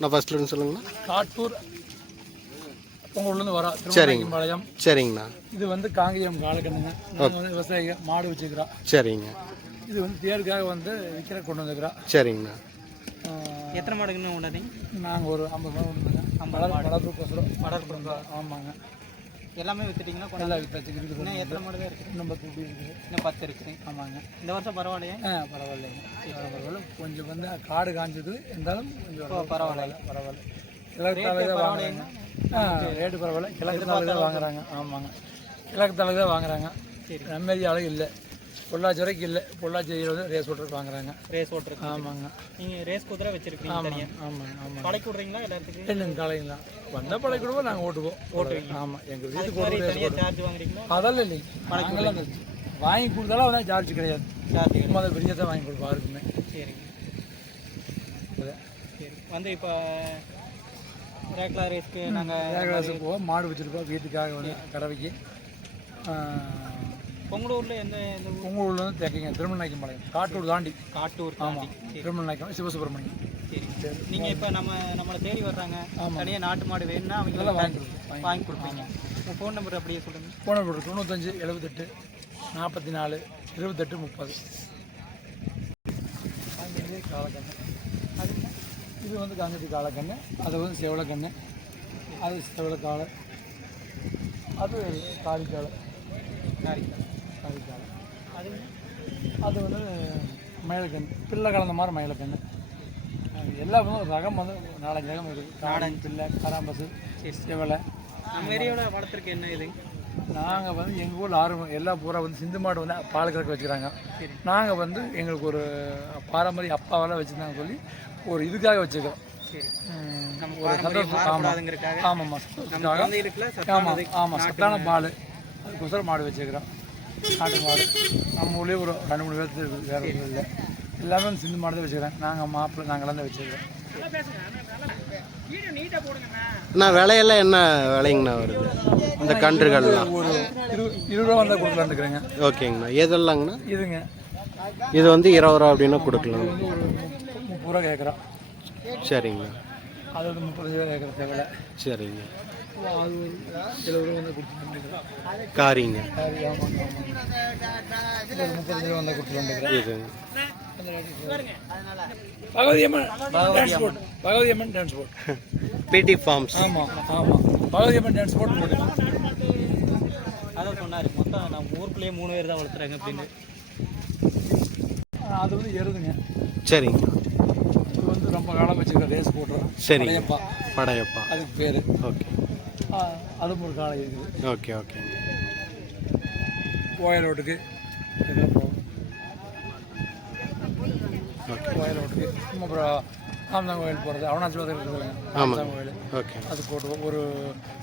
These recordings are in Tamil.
நான் ஃபர்ஸ்ட்லேருந்து சொல்லுங்கண்ணா. காட்டூர் பொங்கலூர்லேருந்து வரோம். சரிங்க. சரிங்கண்ணா. இது வந்து காங்கேயம் காலக்கண்ணுங்க. நாங்கள் வந்து விவசாயிங்க மாடு வச்சுக்கிறோம். சரிங்க. இது வந்து தேருக்காக வந்து விற்கிற கொண்டு வந்துக்கிறோம். சரிங்கண்ணா. எத்தனை மாடுங்கன்னு கொண்டாந்தீங்க? நாங்கள் ஒரு 50 மாடு வந்துங்க. வளர்ப்புக்கோசரம். வளர்ப்பு. ஆமாங்க. எல்லாமே விற்றுட்டிங்கன்னா எல்லாம் விற்றாச்சு. இன்னும் எத்தனை மாடு தான் இருக்குது? இன்னும் 10 இருக்குது. இன்னும் 10 இருக்குது. ஆமாங்க. இந்த வருஷம் பரவாயில்லையா? பரவாயில்லைங்க. பரவாயில்ல. கொஞ்சம் வந்து காடு காஞ்சது இருந்தாலும் கொஞ்சம் பரவாயில்ல. கிழக்கு தலை தான் வாங்குறாங்க. ரேட்டு பரவாயில்ல. கிழக்கு தலை தான் வாங்குறாங்க. ஆமாங்க. கிழக்கு தலை தான் வாங்குறாங்க. சரி. நம்ம ஏரியாவில் இல்லை. பொள்ளாச்சி வரைக்கும் இல்லை. பொள்ளாச்சி ஏரியா வந்து ரேஸ் ஓட்டுறதுக்கு வாங்குறாங்க. ரேஸ் ஓட்டுறது. ஆமாங்க. நீங்கள் ரேஸ் குதிரை வச்சுருக்கீங்க? ஆமாங்க. ஆமாங்க. பழைக்கு விட்றீங்களா எல்லாத்துக்கும்? இல்லைங்க, காலைங்களா வந்தால் பழைய கொடுவோம். நாங்கள் ஓட்டுவீங்க? ஆமாம். எங்கள் வீட்டுக்கு ஓட்டுவோம். சார்ஜ் வாங்குறீங்களா? அதெல்லாம் இல்லைங்க. நாங்களாம் வாங்கி கொடுத்தாலும் அதான் சார்ஜ் கிடையாது. சார்ஜ் முதல் பெரிய தான் வாங்கி கொடுப்போம் யாருக்குமே. சரிங்க. சரி. வந்து இப்போ ரேக்லா ரேஸ்க்கு நாங்கள் போவோம். மாடு வச்சுருப்போம் வீட்டுக்காக வந்து கறவைக்கு. பொங்கலூரில் எந்த பொங்கலூரில் வந்து தேக்கிங்க திருமணநாயக்கம்பாளையம். காட்டூர் தாண்டி. காட்டூர். ஆமாம். திருமணநாயக்கம் சிவசுப்ரமணியம். சரி. நீங்கள் இப்போ நம்மளை தேடி வர்றாங்க, தனியாக நாட்டு மாடு வேணும்னா அவங்க வாங்கி கொடுப்பீங்க. உங்கள் ஃபோன் நம்பர் அப்படியே சொல்லுங்கள். Phone number 95 78 44 28 30. காங்கேயம் காலக்கண்ணு. இது வந்து காங்கேயம் காலக்கண்ணு. அது வந்து செவலக்கண்ணு. அது செவலக்காலை. அது காரிக்காலை. அது வந்து மயிலக்கண்ணு. பிள்ளை கலந்த மாதிரி மயிலக்கண்ணு. எல்லாமே ரகம் வந்து 4-5 ரகம் இருக்குது. காடன், பிள்ளை, காராம்பசு, செவலை. நம்ம ஏரியாவில் வளர்த்துருக்கு என்ன இது? நாங்கள் வந்து எங்கள் ஊரில் 6 எல்லா பூரா வந்து சிந்து மாடு வந்து பால் கறக்க வச்சுக்கிறாங்க. நாங்கள் வந்து எங்களுக்கு ஒரு பாரம்பரிய அப்பாவெல்லாம் வச்சுருந்தாங்க சொல்லி ஒரு இதுக்காக வச்சுக்கிறோம். ஒரு சந்தோஷம். ஆமாம்மா. ஆமாம் ஆமாம். சத்தான பால் அதுக்கோசரம் மாடு வச்சுக்கிறோம். நாட்டு மாடு நம்ம ஊர்லேயே ஒரு 2-3 பேர் இருக்குது. வேறு ஒன்றும் இல்லை. எல்லாமே வந்து சிந்து மாடு தான் வச்சுக்கிறேன். நாங்கள் மாப்பிள்ளை நாங்களாம் தான் வச்சுக்கிறோம். அண்ணா விலையெல்லாம் என்ன விலைங்கண்ணா வருது இந்த கன்றுகள்லாம்? ஒரு 20 ரூபா வந்தால் கொடுக்கலான்னுக்குறேங்க. ஓகேங்கண்ணா. எதெல்லாங்கண்ணா? இதுங்க. இது வந்து 20 ரூபா அப்படின்னா கொடுக்கலாம். வந்து ஒரு 30 ரூபா கேட்குறோம். சரிங்கண்ணா. அது வந்து 35 ரூபா கேட்குற தேவை. சரிங்க. அது ஒரு 70 ரூபா வந்து கொடுத்துருந்துக்கிறோம். காரிங்க. காரி. ஆமாங்க. 35 ரூபா வந்தால் கொடுத்துருந்துக்கிறேன். இது பகவதியம்மன் டிரான்ஸ்போர்ட். பிடி ஃபார்ம்ஸ். ஆமாம் ஆமாம். பகவதியம்மன் டிரான்ஸ்போர்ட் போட்டு அதான் சொன்னார். மொத்தம் நம்ம ஊருக்குள்ளேயே 3 பேர் தான் வளர்த்துறாங்க அப்படின்னு. அது வந்து எருதுங்க. சரிங்க. இது வந்து ரொம்ப காலம் வச்சுருக்க ரேஸ் போட்டுறோம். சரி. படையப்பா அதுக்கு பேர். ஓகே. அதுவும் ஒரு காலை இருக்குது. ஓகே ஓகேங்க. கோயில் ரோட்டுக்கு இதெல்லாம் போகும். கோயில் ரோட்டுக்கு அப்புறம் ஆம்தான் கோயில் போகிறது. அவனாசிவாதம் இருக்குதுங்க. ஆம்தான் கோயில். ஓகே. அது போட்டுவோம். ஒரு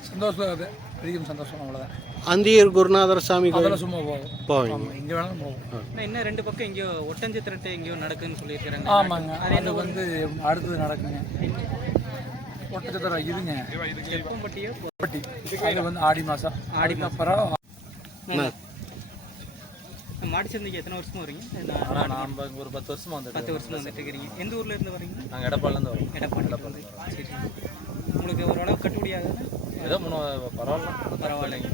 சந்தோஷம். அது பெரிய சந்தோஷம். அவ்வளோதான். அந்தியூர் குருநாதர் சாமி கோயில் சும்மா போவீங்க. இங்கே வேணாலும் போவோம். இன்னும் 2 பக்கம் எங்கேயோ ஒட்டஞ்சித்திரட்டு எங்கேயோ நடக்குன்னு சொல்லியிருக்கிறாங்க. ஆமாங்க. அது வந்து அடுத்தது நடக்குங்க. ஒட்டச்சத்திரம் இதுங்க. பட்டி. அது வந்து ஆடி மாதம். அப்புறம் மாடி சந்தைக்கு எத்தனை வருஷமா வரீங்க? நான் ஒரு 10 வருஷமா வந்துட்டு. 10 வருஷமா வந்துட்டு இருக்கிறீங்க. எந்த ஊர்ல இருந்து வரீங்க? நாங்கள் எடப்பாடிலேருந்து வரோம். எடப்பாடி. சரி. உங்களுக்கு ஓரளவு கட்டுப்படி ஆகுது? ஏதோ பரவாயில்லைங்க.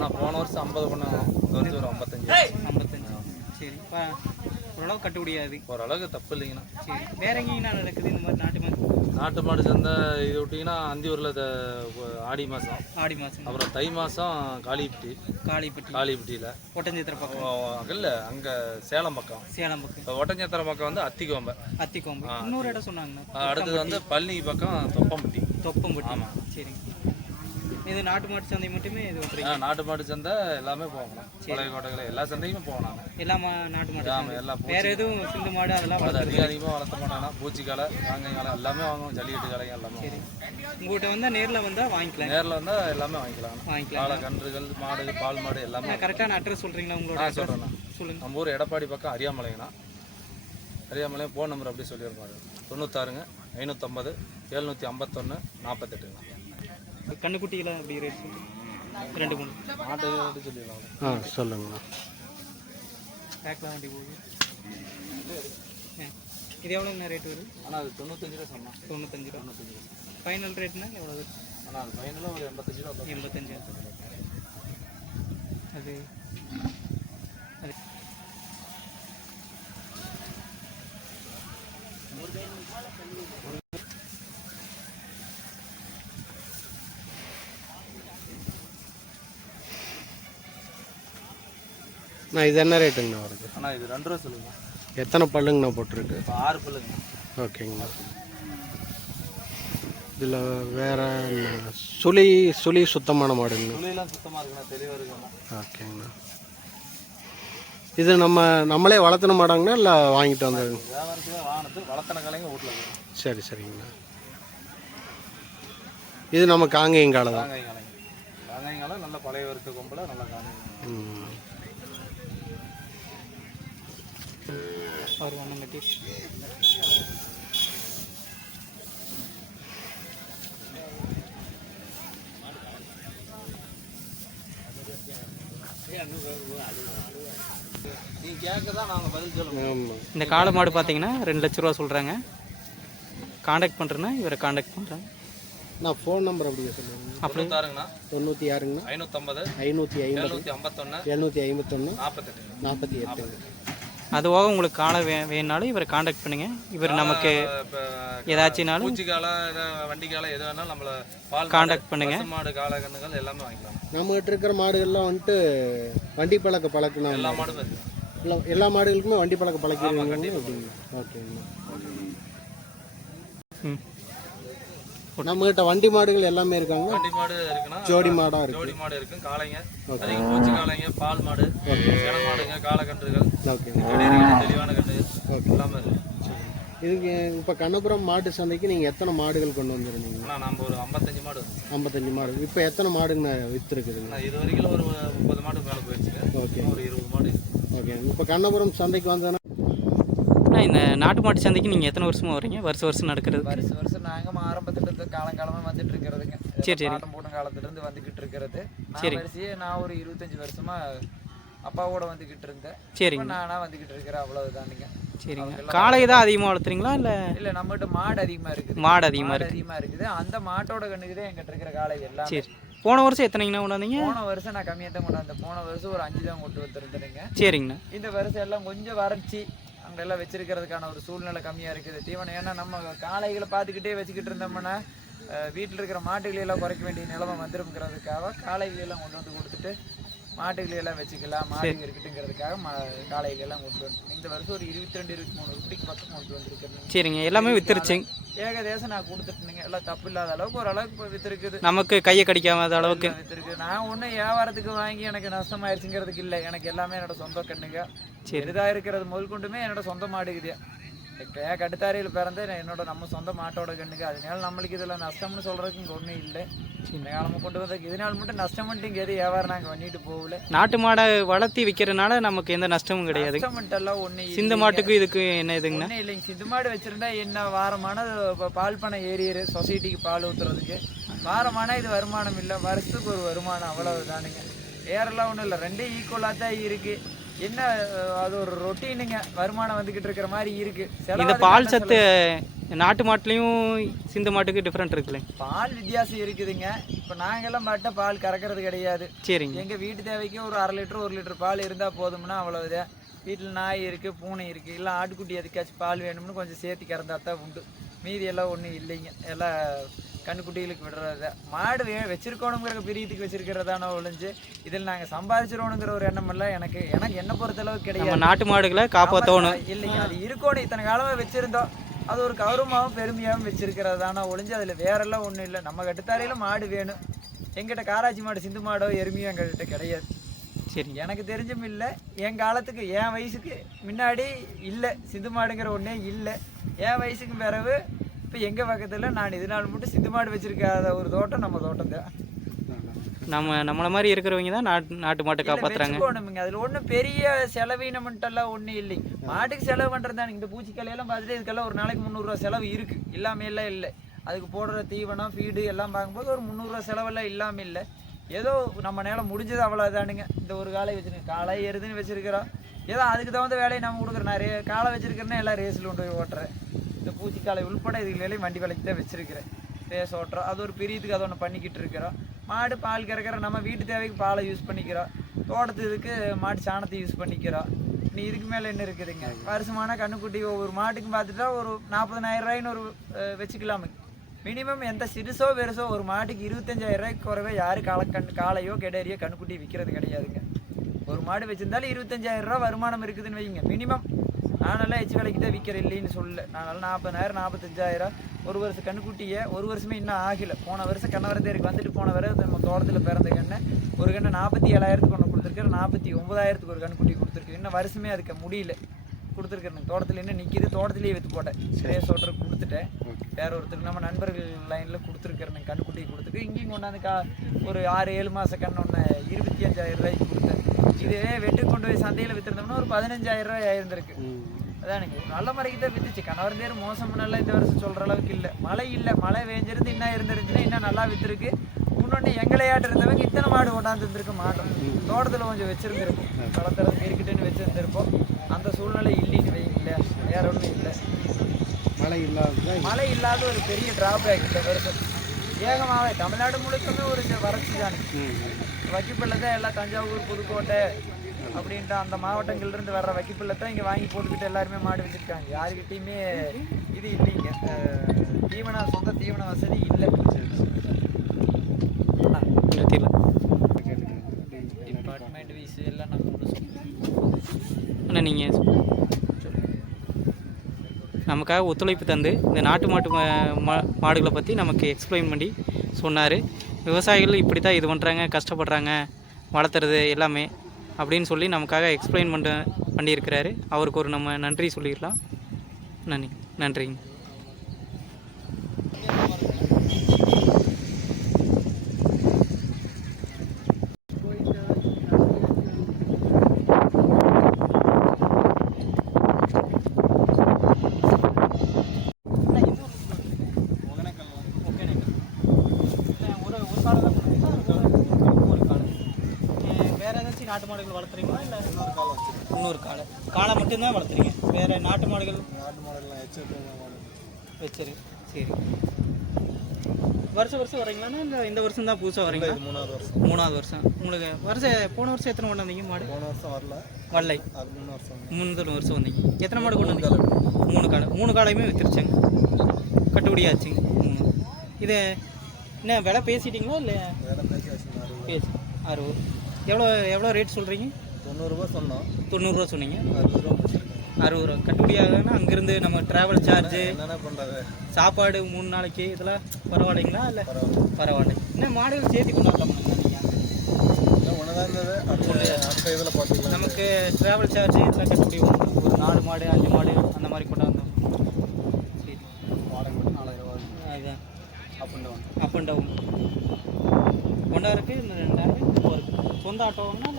நான் போன வருஷம் 50 பண்ணேன். இந்த வருஷம் ஒரு 55. சரி. ஓரளவு கட்டுப்படியாது. ஓரளவுக்கு தப்பு இல்லைங்கண்ணா. சரி. வேற எங்கேங்கண்ணா நடக்குது இந்த மாதிரி நாட்டு மாடு சந்தை? இது விட்டிங்கன்னா அந்தியூரில் ஆடி மாதம். அப்புறம் தை மாதம் காளிப்பட்டியில் ஒட்டஞ்சத்திர பக்கம் இல்லை, அங்கே சேலம் பக்கம். இப்போ ஒட்டஞ்சத்திர பக்கம் வந்து அத்திக்கோம்பை. இன்னொரு இடம் சொன்னாங்கண்ணா. அடுத்தது வந்து பழனி பக்கம் தொப்பம்பட்டி. ஆமாம். சரிங்க. இது நாட்டு மாட்டு சந்தை மட்டுமே இது? நாட்டு மாட்டு சந்தை எல்லாமே போகணும். பழைய கோட்டைகள் எல்லா சந்தையுமே போகணும். எல்லாமே நாட்டு மாட்டு. ஆமாம். எல்லாம் வேறு எதுவும் சிந்து மாடு அதெல்லாம் அதிகமாக வளர்த்த மாட்டாங்கன்னா பூச்சிக்காலை, காங்காய் எல்லாமே வாங்குவோம். ஜல்லிக்கட்டு காலைங்க எல்லாமே. சரி. உங்கள்கிட்ட வந்தால் நேரில் வந்தால் வாங்கிக்கலாம். நேரில் வந்தால் எல்லாமே வாங்கிக்கலாம். காலை கன்றுகள், மாடு, பால் மாடு எல்லாமே. கரெக்டான அட்ரஸ் சொல்கிறீங்களா உங்களோட? சொல்கிறேண்ணா. சொல்லுங்கள். நம்ம ஊர் எடப்பாடி பக்கம் அரியாமலைங்கண்ணா. அரியாமலையும் ஃபோன் நம்பர் அப்படியே சொல்லியிருப்பாரு. 96 550 751 48. கண்ணுக்குட்டியில் அப்படி ரேட் 2-3 மாட்டு சொல்லிடலாம். சொல்லுங்கண்ணா. பேக்கில் வண்டி போகுது. இது எவ்வளோண்ணா ரேட் வருது? ஆனால் அது 95 ரூபா சொன்னோம். 95 ரூபா. ஃபைனல் ரேட்னா எவ்வளோ வருது? ஆனால் அது ஃபைனலாக ஒரு 85 ரூபா. 85. அது நான் இது என்ன ரேட்டுங்கண்ணா வருது? ஆனால் இது 2 ரூபா சொல்லுங்க. எத்தனை பல்லுங்கண்ணா போட்டிருக்கு? 6 பல்லுங்க. ஓகேங்கண்ணா. இதில் வேறு சுழி சுழி சுத்தமான மாடுங்கண்ணா? சுழியெல்லாம் சுத்தமாக இருக்குண்ணா, தெளிவாக இருக்குண்ணா. ஓகேங்கண்ணா. இது நம்மளே வளர்த்துன மாடாங்கண்ணா இல்லை வாங்கிட்டு வந்தது? வியாபாரத்துக்கு வாங்கினது, வளர்த்தன காலைங்க வீட்டில் இருக்குண்ணா. சரி சரிங்கண்ணா. இது நம்ம காங்கேயங்கால தான்? காங்காயங்காலம் நல்ல பழைய வருத்த கொம்பில் நல்லா காங்கேயம். ஒரு ஒன்று கட்டி நீங்கள் கேட்க தான் நாங்கள் பதில் சொல்லுவோம். ஆமாம். இந்த காளை மாடு பார்த்தீங்கன்னா 2 லட்ச ரூபா சொல்கிறாங்க. காண்டாக்ட் பண்ணுறேன்னா இவரை காண்டாக்ட் பண்ணுறாங்க. நான் ஃபோன் நம்பர் அப்படியே சொல்லுங்கள். அப்படி 96ங்கண்ணா, 96ங்கண்ணா, 550, 550, 751, 751, 48. 48. அதுவாக உங்களுக்கு காளை வேணுனாலும் இவரை காண்டாக்ட் பண்ணுங்கள். இவர் நமக்கு ஏதாச்சும்னாலும் பூச்சி காலை, வண்டி காலை எது வேணாலும் நம்மளை காண்டாக்ட் பண்ணுங்க. மாடு காளை கண்ணுகள் எல்லாமே வாங்கிக்கலாம். நம்மகிட்ட இருக்கிற மாடுகள்லாம் வந்துட்டு வண்டி பழக்கணும். எல்லா மாடும் இருக்கு. எல்லா மாடுகளுக்குமே வண்டி பழக்கிடுவீங்க? ஓகேங்கண்ணா. நம்மகிட்ட வண்டி மாடுகள் எல்லாமே இருக்காங்க. வண்டி மாடு இருக்குன்னா ஜோடி மாடா இருக்கு. ஜோடி மாடு இருக்கு, காளைங்க, அதிக பூச்சி காளைங்க, பால் மாடு, சேன மாடுங்க, காளை கன்றுகள், தெளிவான கன்றுகள் எல்லாமே இருக்கு. இதுக்கு இப்போ கண்ணபுரம் மாட்டு சந்தைக்கு நீங்கள் எத்தனை மாடுகள் கொண்டு வந்துருந்தீங்க? நம்ம ஒரு 55 மாடு. 55 மாடு. இப்போ எத்தனை மாடுங்க விற்றுருக்குதுங்க? இது வரைக்கும் ஒரு 30 மாடு மேலே போயிடுச்சுங்க. ஓகே, ஒரு 20 மாடு. ஓகே. இப்போ கண்ணபுரம் சந்தைக்கு வந்தோன்னா இந்த நாட்டு மாட்டு சந்தைக்கு நீங்கள் எத்தனை வருஷமாக வரீங்க? வருஷம் நடக்கிறது? வருஷம் நாங்கள் ஆரம்பத்துலேருந்து காலங்காலமாக வந்துட்டு இருக்கிறதுங்க. சரி. பாட்டம் போடும் காலத்துலேருந்து வந்துக்கிட்டு இருக்கிறது. நான் ஒரு 25 வருஷமாக அப்பாவோட வந்துக்கிட்டு இருந்தேன். சரிங்க. நானாக வந்துக்கிட்டு இருக்கிறேன், அவ்வளவுதானுங்க. சரிங்க. காளை தான் அதிகமாக வளர்த்துறீங்களா இல்லை நம்மகிட்ட மாடு அதிகமாக இருக்குது. மாடு அதிகமாக இருக்குது. அந்த மாட்டோட கண்ணுக்கு தான் எங்கிட்ட இருக்கிற காளை எல்லாம். சரி. போன வருஷம் எத்தனைங்கண்ணா கொண்டாந்தீங்க? போன வருஷம் நான் கம்மியாக தான் கொண்டாந்தேன். போன வருஷம் ஒரு 5 தான் கொண்டு வந்துருந்தேங்க. சரிங்கண்ணா. இந்த வருஷம் எல்லாம் கொஞ்சம் வறட்சி, அங்கெல்லாம் வச்சிருக்கிறதுக்கான ஒரு சூழ்நிலை கம்மியாக இருக்குது. தீவனம் ஏன்னா நம்ம காளைகளை பார்த்துக்கிட்டே வச்சுக்கிட்டு இருந்தோம்னா வீட்டில் இருக்கிற மாட்டுகளையெல்லாம் குறைக்க வேண்டிய நிலைமை வந்துருங்கிறதுக்காக காளைகளெல்லாம் கொண்டு வந்து கொடுத்துட்டு மாட்டுகளையெல்லாம் வச்சுக்கலாம், மாடுகள் இருக்குதுங்கிறதுக்காக காளைகளெல்லாம் கொண்டு வந்து இந்த வருஷம் ஒரு 22-23 ரூபாய்க்கு பக்கம் கொண்டு வந்துருக்குறேன். சரிங்க. எல்லாமே வித்துருச்சு ஏகதேசம் நான் கொடுத்துட்டுங்க. எல்லாம் தப்பு இல்லாத அளவுக்கு ஓரளவுக்கு இப்போ வித்துருக்குது. நமக்கு கையை கடிக்காத அளவுக்கு வித்துருக்கு. நான் ஒன்றும் வியாபாரத்துக்கு வாங்கி எனக்கு நஷ்டமாயிருச்சுங்கிறதுக்கு இல்லை. எனக்கு எல்லாமே என்னோட சொந்த கண்ணுங்க. இதாக இருக்கிறது முதல் கொண்டுமே என்னோட சொந்த மாடுக்குது. இப்போ கட்டுத்தாரையில் பிறந்து நம்ம சொந்த மாட்டோட கண்ணுக்கு. அதனால நம்மளுக்கு இதில் நஷ்டம்னு சொல்கிறதுக்கு இங்கே ஒன்றும் இல்லை. நம்ம கொண்டு வந்ததுக்கு இதனால் மட்டும் நஷ்டம்ட்டு இங்கே எது வியாபாரம் நாங்கள் பண்ணிட்டு போகல. நாட்டு மாடை வளர்த்தி விற்கிறதுனால நமக்கு எந்த நஷ்டமும் கிடையாது. நஷ்டம்ட்டெல்லாம் ஒன்றும் சிந்து மாட்டுக்கு இதுக்கு என்ன இதுங்கண்ணா? ஒன்றும் இல்லைங்க. சிந்து மாடு வச்சுருந்தா என்ன வாரமான பால் பணம் ஏறிடு சொசைட்டிக்கு பால் ஊற்றுறதுக்கு. வாரமான இது வருமானம் இல்லை, வருஷத்துக்கு ஒரு வருமானம், அவ்வளவுதானுங்க. வேறெல்லாம் ஒன்றும் இல்லை. ரெண்டும் ஈக்குவலாக தான் இருக்குது. என்ன அது ஒரு ரொட்டீனுங்க, வருமானம் வந்துக்கிட்டு இருக்கிற மாதிரி இருக்கு. இந்த பால் சத்து நாட்டு மாட்டுலையும் சிந்து மாட்டுக்கு டிஃப்ரெண்ட் இருக்குல்ல? பால் வித்தியாசம் இருக்குதுங்க. இப்போ நாங்கெல்லாம் பாட்டா பால் கறக்கிறது கிடையாது. சரிங்க. எங்கள் வீட்டு தேவைக்கு ஒரு 1/2 லிட்டர் 1 லிட்டர் பால் இருந்தால் போதும்னா அவ்வளவுதான். வீட்டில் நாய் இருக்குது, பூனை இருக்குது, இல்லை ஆட்டுக்குட்டி எதுக்காச்சும் பால் வேணும்னு கொஞ்சம் சேர்த்து கறந்தா தான் உண்டு. மீதி எல்லாம் ஒன்றும் இல்லைங்க. எல்லாம் கண்ணுக்குட்டிகளுக்கு விடுறத. மாடு வச்சிருக்கணுங்கிற பிரியத்துக்கு வச்சிருக்கிறதான ஒழிஞ்சு இதில் நாங்கள் சம்பாதிச்சிடணுங்கிற ஒரு எண்ணம் எல்லாம் எனக்கு என்னை பொறுத்தளவுக்கு கிடையாது. நாட்டு மாடுகளை காப்பாற்றணும் இல்லைங்க. அது இருக்கணும். இத்தனை காலமாக வச்சுருந்தோம். அது ஒரு கௌரவமாகவும் பெருமையாகவும் வச்சிருக்கிறதான ஒழிஞ்சு அதில் வேறெல்லாம் ஒன்றும் இல்லை. நம்ம கட்டுத்தாரையில் மாடு வேணும். எங்கிட்ட காராச்சி மாடு, சிந்து மாடோ, எருமையோ எங்கள்கிட்ட கிடையாது. சரி. எனக்கு தெரிஞ்சும் இல்லை. என் காலத்துக்கு என் வயசுக்கு முன்னாடி இல்லை சிந்து மாடுங்கிற ஒன்றே இல்லை. என் வயசுக்கு பிறகு இப்போ எங்கள் பக்கத்தில் நான் இதனால் மட்டும் சிந்து மாடு வச்சுருக்காத ஒரு தோட்டம் நம்ம தோட்டம் தான். நம்மளை மாதிரி இருக்கிறவங்க தான் நாட்டு மாட்டை காப்பாற்றுறாங்க. அதில் ஒன்றும் பெரிய செலவீனமெண்டெல்லாம் ஒன்றும் இல்லைங்க. மாட்டுக்கு செலவு பண்ணுறது தான். இந்த பூச்சிக்கலையெல்லாம் பார்த்துட்டு இதுக்கெல்லாம் ஒரு நாளைக்கு 300 ரூபா செலவு இருக்குது. இல்லாமல் எல்லாம் இல்லை. அதுக்கு போடுற தீவனம், ஃபீடு எல்லாம் பார்க்கும்போது ஒரு 300 ரூபா செலவெல்லாம் இல்லாமல் இல்லை. ஏதோ நம்ம நேரம் முடிஞ்சது அவ்வளோதானுங்க. இந்த ஒரு காலை வச்சுருக்கோம். காலை எருதுன்னு வச்சுருக்கிறோம். ஏதோ அதுக்கு தகுந்த வேலையை நம்ம கொடுக்குறோம். நிறைய காலை வச்சிருக்கிறேன்னா எல்லாம் ரேஸில் கொண்டு போய் ஓட்டுறேன். இந்த பூச்சிக்காலை உள்பட இதுலையும் வண்டி வேலைக்கு தான் வச்சிருக்கிறேன். ரேஸ் ஓட்டுறோம். அது ஒரு பிரியத்துக்கு அதை ஒன்று பண்ணிக்கிட்டு இருக்கிறோம். மாடு பால் கறக்கிற நம்ம வீட்டு தேவைக்கு பாலை யூஸ் பண்ணிக்கிறோம். தோட்டத்துக்கு மாட்டு சாணத்தை யூஸ் பண்ணிக்கிறோம். நீ இதுக்கு மேலே என்ன இருக்குதுங்க? வருஷமான கண்ணுக்குட்டி ஒவ்வொரு மாட்டுக்கும் பார்த்துட்டா ஒரு 40,000 ரூபாய்ன்னு ஒரு வச்சுக்கலாமே. மினிமம் எந்த சிறுசோ பெருசோ ஒரு மாட்டுக்கு 25,000 ரூபாய்க்கு குறைவே யாரும் காளையோ கெடேரியோ கண்ணுக்குட்டி விற்கிறது கிடையாதுங்க. ஒரு மாடு வச்சிருந்தாலும் 25,000 ரூபா வருமானம் இருக்குதுன்னு வைங்க மினிமம். நானெல்லாம் எச்சு விலைக்கு தான் விற்கிற இல்லைன்னு சொல்ல. நானெல்லாம் 40,000 45,000 ஒரு வருஷம் கண்ணுக்குட்டியை ஒரு வருஷமே இன்னும் ஆகலை. போன வருஷம் கண்ணவரதே இருக்கு வந்துட்டு போன வர நம்ம தோட்டத்தில் பிறந்த கண்ணை ஒரு கண்ணை 47,000க்கு ஒன்று கொடுத்துருக்கேன். 49,000க்கு ஒரு கண்ணுக்குட்டி கொடுத்துருக்கு. இன்னும் வருஷமே அதுக்கு முடியல கொடுத்துருக்கேன். தோட்டத்தில் என்ன நிற்கிது, தோட்டத்திலேயே விற்று போட்டேன். ரேஸ் ஓட்டருக்கு கொடுத்துட்டேன். வேற ஒருத்தருக்கு நம்ம நண்பர்கள் லைனில் கொடுத்துருக்கிறேன். கண்ணுக்குட்டி கொடுத்துருக்கு. இங்கேயும் கொண்டாந்து ஒரு 6-7 மாத கண்ணு ஒன்று 25,000 ரூபாய்க்கு கொடுத்தேன். இதுவே வெட்டு கொண்டு போய் சந்தையில் விற்றுருந்தோம்னா ஒரு 15,000 ரூபாய் ஆயிருந்திருக்கு. அதான் எனக்கு நல்ல முறைக்கு தான் வித்துச்சு. கணவர்ந்தேர் மோசம் நல்லா இந்த வருஷம் சொல்கிற அளவுக்கு இல்லை. மழை இல்லை, மழை வேஞ்சிருந்து இன்னும் இருந்துருந்துச்சுன்னா இன்னும் நல்லா விற்றுருக்கு. இன்னொன்று எங்களையாட்டு இருந்தவங்க இத்தனை மாடு கொண்டாந்து இருந்திருக்க மாட்டோம். தோட்டத்தில் கொஞ்சம் வச்சுருந்துருப்போம், களத்தில் இருக்குட்டுன்னு வச்சுருந்துருப்போம். அந்த சூழ்நிலை இல்லைன்னு வைங்கள, வேற ஒன்றும் இல்லை. மழை இல்லாத ஒரு பெரிய டிராபேக் இந்த வருஷம். ஏகமாகவே தமிழ்நாடு முழுக்கமே ஒரு வறட்சி தானே. வக்கிப்பிள்ளை தான் எல்லாம் தஞ்சாவூர் புதுக்கோட்டை அப்படின்ட்டு அந்த மாவட்டங்கள்லேருந்து வர்ற வக்கிப்பிள்ளை தான் இங்கே வாங்கி போட்டுக்கிட்டு எல்லாருமே மாடு வச்சுருக்காங்க. யாருக்கிட்டையுமே இது இல்லைங்க, சொந்த தீவன வசதி இல்லை. டிபார்ட்மெண்ட் வீஸ் எல்லாம் நம்ம ஒன்று சொல்லுவோம். ஆனால் நீங்கள் நமக்காக ஒத்துழைப்பு தந்து இந்த நாட்டு மாடுகளை பற்றி நமக்கு எக்ஸ்பிளைன் பண்ணி சொன்னார். விவசாயிகள் இப்படி தான் இது பண்ணுறாங்க, கஷ்டப்படுறாங்க, வளர்த்துறது எல்லாமே அப்படின்னு சொல்லி நமக்காக எக்ஸ்பிளைன் பண்ணியிருக்கிறாரு. அவருக்கு ஒரு நம்ம நன்றி சொல்லிடலாம். நன்றிங்க. நாட்டு மாடுகள் வளர்த்துறீங்களா இல்லை இன்னொரு காளை மட்டும்தான் வளர்த்துறீங்க? வேற நாட்டு மாடுகள்லாம் வச்சிரு. சரி, வருஷம் வரீங்களாண்ணா இல்லை இந்த வருஷம் தான் புதுசாக வரீங்களா? மூணாவது வருஷம். உங்களுக்கு போன வருஷம் எத்தனை கொண்டு வந்தீங்க மாடு? போன வருஷம் வரலை. முந்தின வருஷம் வந்தீங்க. எத்தனை மாடு கொண்டு வந்தீங்க? 3 காளையுமே வித்துருச்சுங்க, கட்டுப்படியாச்சுங்க. 3. இது என்ன விலை பேசிட்டீங்களா இல்லை? பேசி 60. எவ்வளோ ரேட் சொல்கிறீங்க? 90 ரூபா சொன்னோம். 90 ரூபா சொன்னீங்க. 60 ரூபா 60 ரூபா கட்டுப்படி ஆகுதுன்னா அங்கேருந்து நம்ம ட்ராவல் சார்ஜு, என்ன பண்ணுறது, சாப்பாடு 3 நாளைக்கு இதெல்லாம் பரவாயில்லைங்களா? இல்லை பரவாயில்லை. இன்னும் மாடுகள் சேர்த்து கொண்டாடலாமாங்க நீங்கள்? ஒன்றுதான் இருந்தது, அடுத்த இதில் பார்த்துக்கலாம். நமக்கு ட்ராவல் சார்ஜ் இதெல்லாம் கட்டுப்படி வரும். ஒரு 4 மாடு 5 மாடு அந்த மாதிரி கொண்டாந்தோம். சரி, வாடகை மட்டும் 4,000 ரூபா. அதுதான் அப் அண்ட் டவுன் கொண்டாருக்கு. இந்த 2,000 போகிறது. சொந்த ஆட்டோன்னா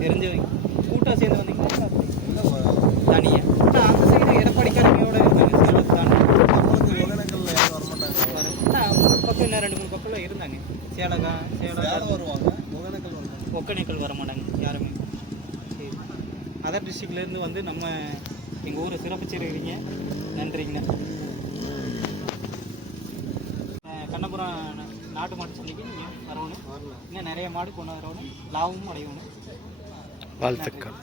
தெரிஞ்சவங்க கூட்டாக சேர்ந்து வந்தீங்கன்னா தனியாக? அந்த சைடு எடப்பாடிக்காரங்களோட இருக்காங்க. பக்கம் இன்னும் 2-3 பக்கம்லாம் இருந்தாங்க. சேலம் வருவாங்க, ஒகேனக்கல் வர மாட்டாங்க யாருமே. சரி, அதர் டிஸ்ட்ரிக்ட்லேருந்து வந்து நம்ம எங்கள் ஊரை சிறப்பிச்சிருக்கிறீங்க. நன்றிங்கண்ணா. கண்ணபுரம் நாட்டு மாடு சந்தைக்கு நீங்கள் வரணும். இன்னும் நிறைய மாடு கொண்டு வரணும், லாபமும் அடையணும். வாழ்த்துக்கள்.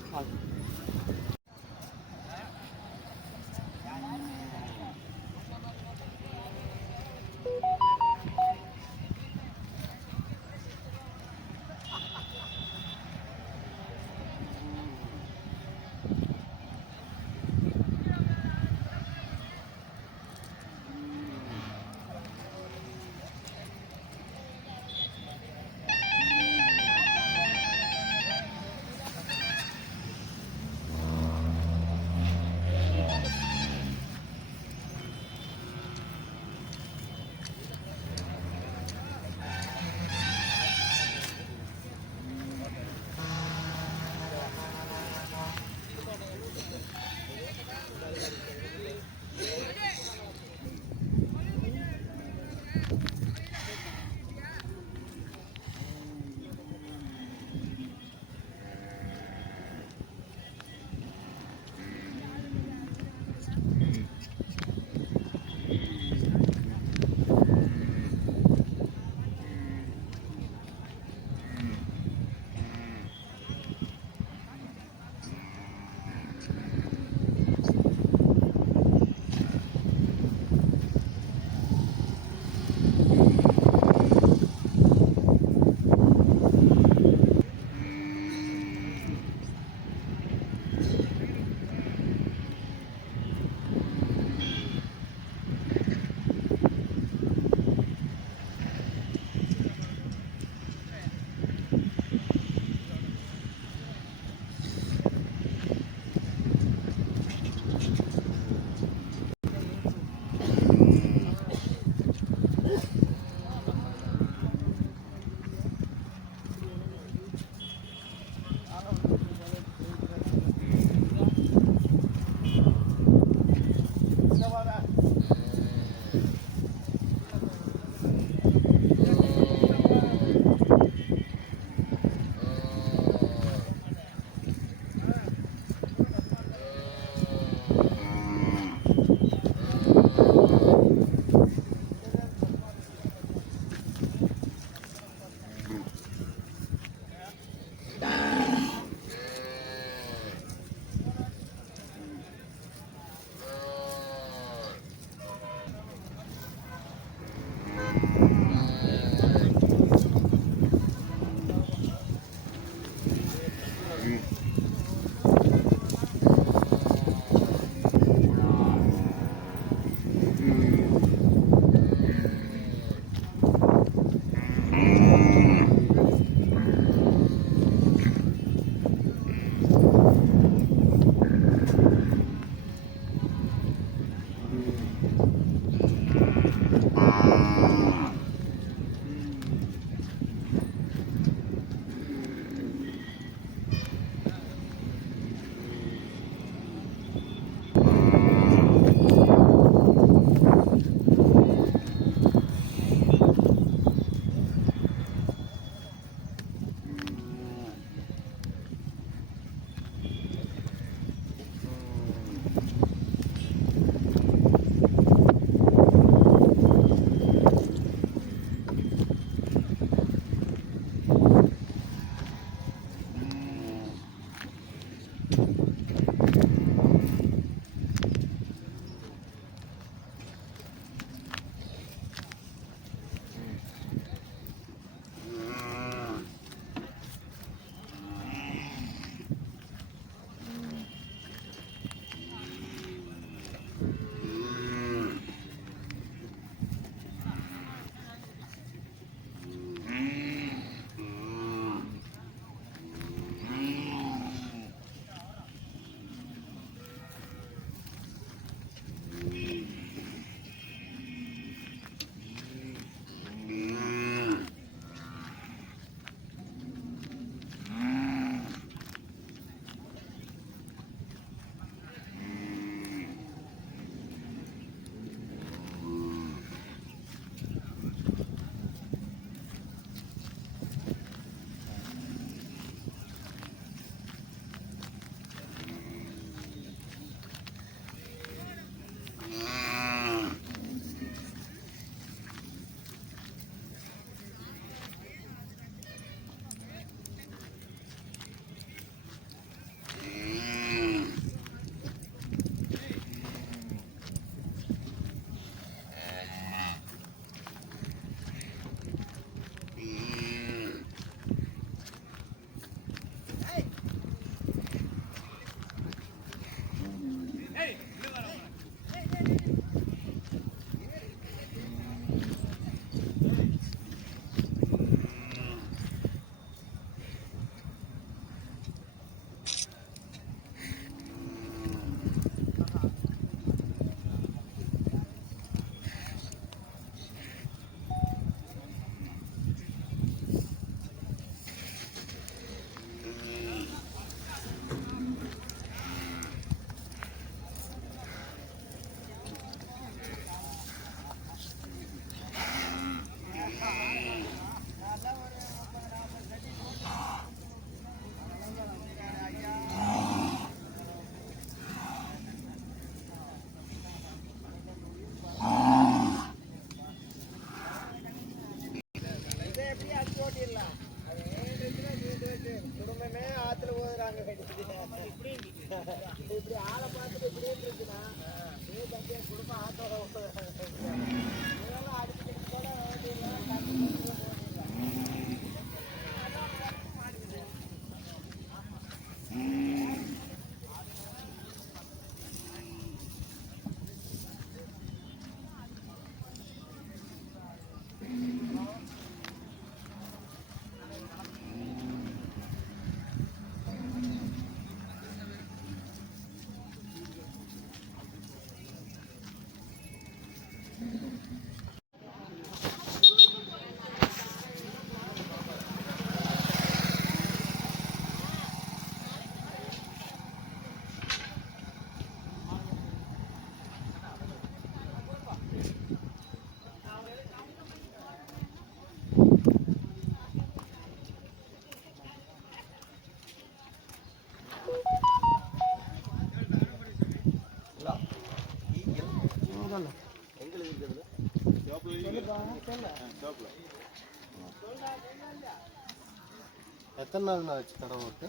எத்தனை நாள் ஆச்சு கடை ஓட்டு?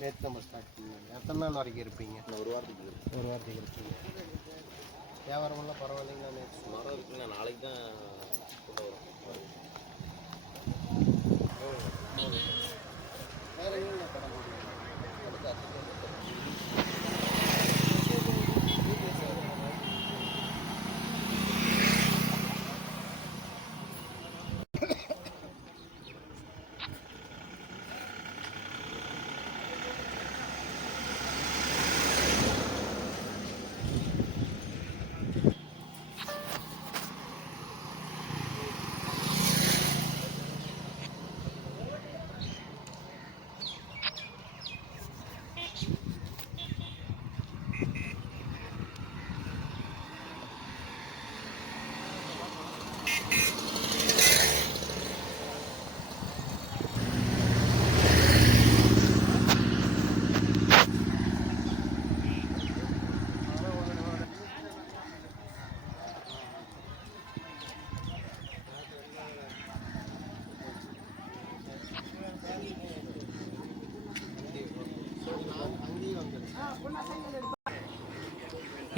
நேற்று நம்ம ஸ்டார்ட் பண்ணுங்க. எத்தனை நாள் வரைக்கும் இருப்பீங்க? ஒரு வாரத்துக்கு இருப்பீங்க. வியாபாரமெல்லாம் பரவாயில்லைங்களா? நேற்று சுமாராக இருக்குங்க. நாளைக்கு தான் வேறு எங்கே கடை போடுவீங்க?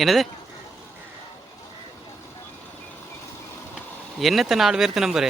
என்னது என்னத்த 4 பேர்த்து நம்பரு?